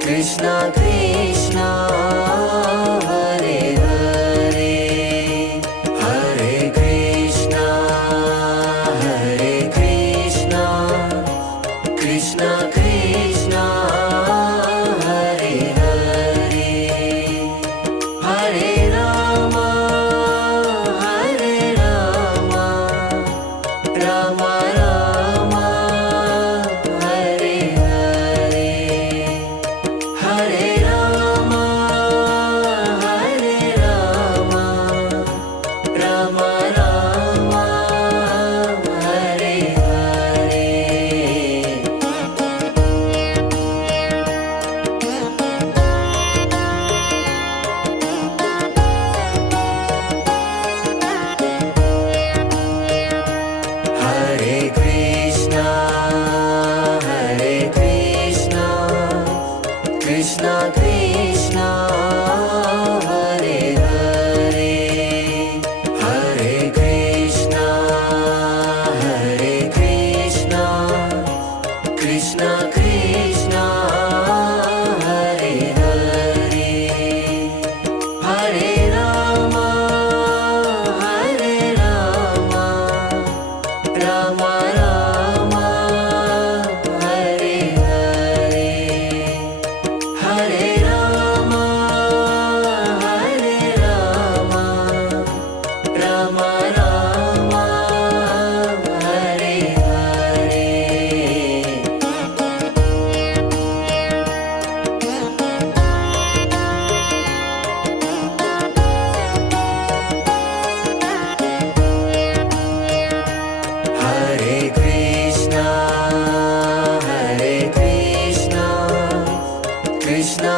Krishna Krishna Hare Hare Hare Krishna Krishna Krishna Hare Hare Hare Rama Rama Rama Hare Hare Hare Rama Rama Rama Hare Hare Hare Krishna Krishna Krishna Hare Hare Hare Krishna Krishna Krishna Hare Hare Hare Rama Rama Rama Hare Hare Hare Rama Rama Rama Hare Hare Hare Krishna Krishna Krishna